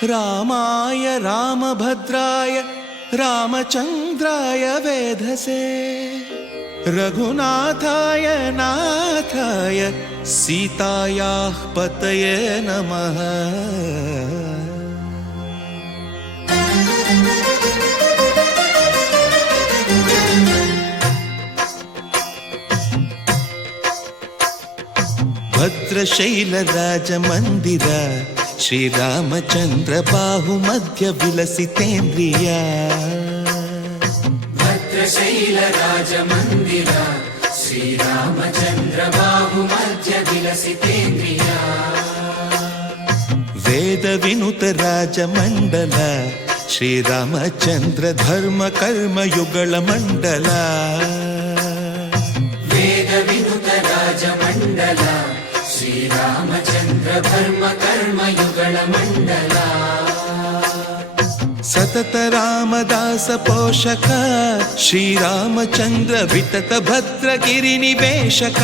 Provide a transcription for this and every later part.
रामाय रामभद्राय रामचन्द्राय वेधसे रघुनाथाय नाथाय सीतायाः पतये नमः। भद्रशैलराजमन्दिर श्रीरामचन्द्र बाहुमध्य विलसितेन्द्रिया। भद्रशैलराजमन्दिर श्रीरामचन्द्र बाहुमध्य विलसितेन्द्रिया। वेदविनुत राजमण्डल श्रीरामचन्द्र धर्म कर्म युगल मण्डल। वेदविनुत राजमण्डल श्रीरामचन्द्र धर्म कर्म युगल मण्डल। सतत रामदास पोषक श्रीरामचन्द्र वितत भद्रगिरि निवेशक।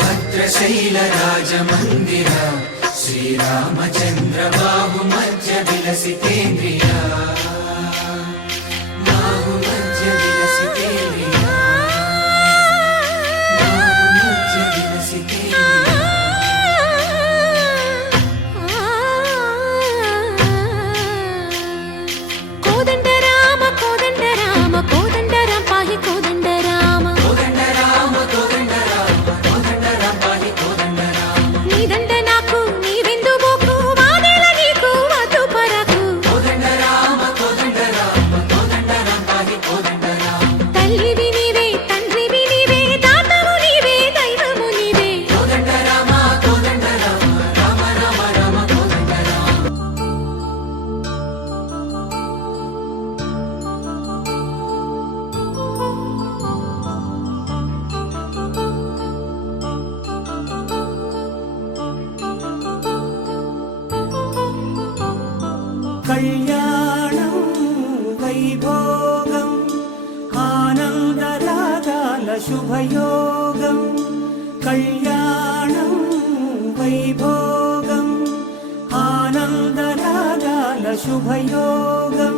भद्रशैल राजमन्दिर श्रीरामचन्द्र बाहुमध्य विलसितेन्द्रिया। बाहुमध्य विलसितेन्द्रिया। बाहुमध्य विलसितेन्द्रिया। कोदंड राम कोदंड राम पाहि कोदंड राम। कोदंड राम कोदंड राम कोदंड राम पाहि कोदंड राम। नी दंड नाकु नी विंदु बोकु वादेल नीकु वधु परकु। कोदंड राम पाहि कोदंड राम। तल्लिवि नीवे तंड्रिवि नीवे दातवु नीवे दैवमु नीवे। कोदंड राम राम राम राम कोदंड राम। కళ్యాణం వైభోగం ఆనందరాగాల శుభయోగం. కళ్యాణం వైభోగం ఆనందరాగాల శుభయోగం.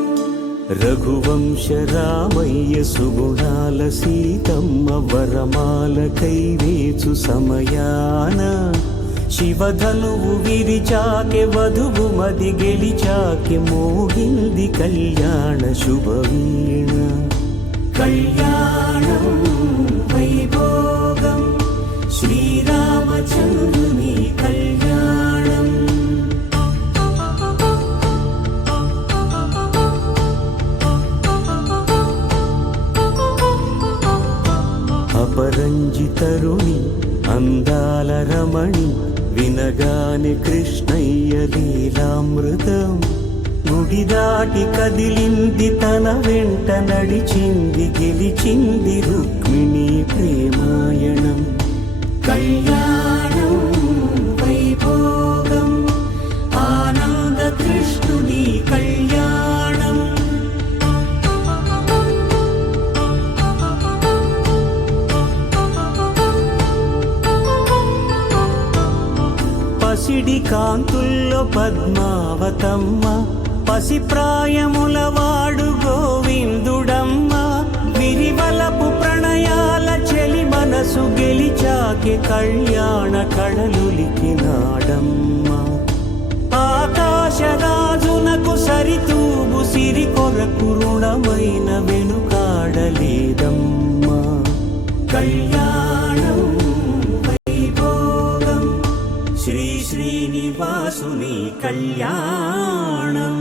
రఘువంశ రామయ్య సుగుణాల సీతమ్మ వరమాల కైవేచు సమయాన శివధనువు విరిచాకె వధువు మది గెలిచాకె మోగింది కళ్యాణ శుభవీణ. కళ్యాణం వైభోగం శ్రీరామచంద్రుని కళ్యాణం. అపరంజి తరుణి అందాల రమణి వినగానే కృష్ణయ్య లీలామృతం. గుడి దాటి కదిలింది తన వెంట నడిచింది గెలిచింది రుక్మిణి ప్రేమాయణం. కళ్యాణం వైభోగం ఆనంద కృష్ణుని కళ్యాణం. పసిడి కాంతుల్లో పద్మావతమ్మ పసిప్రాయముల వాడు గోవిందుడమ్మ. విరివలపు ప్రణయాల చెలి మనసు గెలిచాకె కళ్యాణ కళలులికినాడమ్మ. ఆకాశరాజునకు సరితూగు సిరి కొరకు రుణమైన వెనుకాడలేదమ్మ. కళ్యాణం వైభోగం శ్రీ శ్రీనివాసుని కళ్యాణం.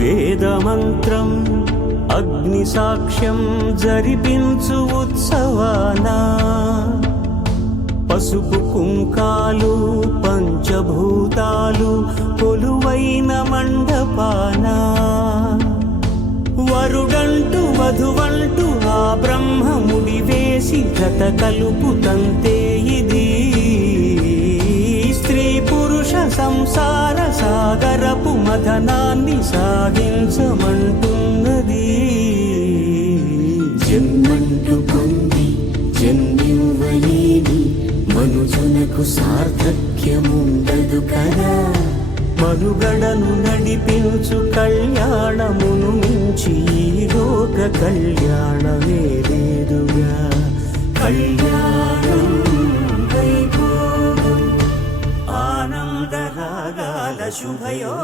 వేదమంత్రం అగ్ని సాక్ష్యం జరిపించు ఉత్సవానా. పసుపు కుంకాలు పంచభూతాలు కొలువైన మండపాన. వరుడంటూ వధువంటూ ఆ బ్రహ్మముడి వేసి జత కలుపుతంతే ఇది. స్త్రీ సంసార సాగరపు మథనాన్ని సాగించమంటున్నది. జన్మంటూ పొంది జన్మివ్వలేని మనుజునకు సార్థక్యముండదు కదా. మనుగడను నడిపించు కళ్యాణమును మించి ఈ లోక కళ్యాణమే లేదుగా. కళ్యాణం వైభోగం ఆనందరాగాల శుభయో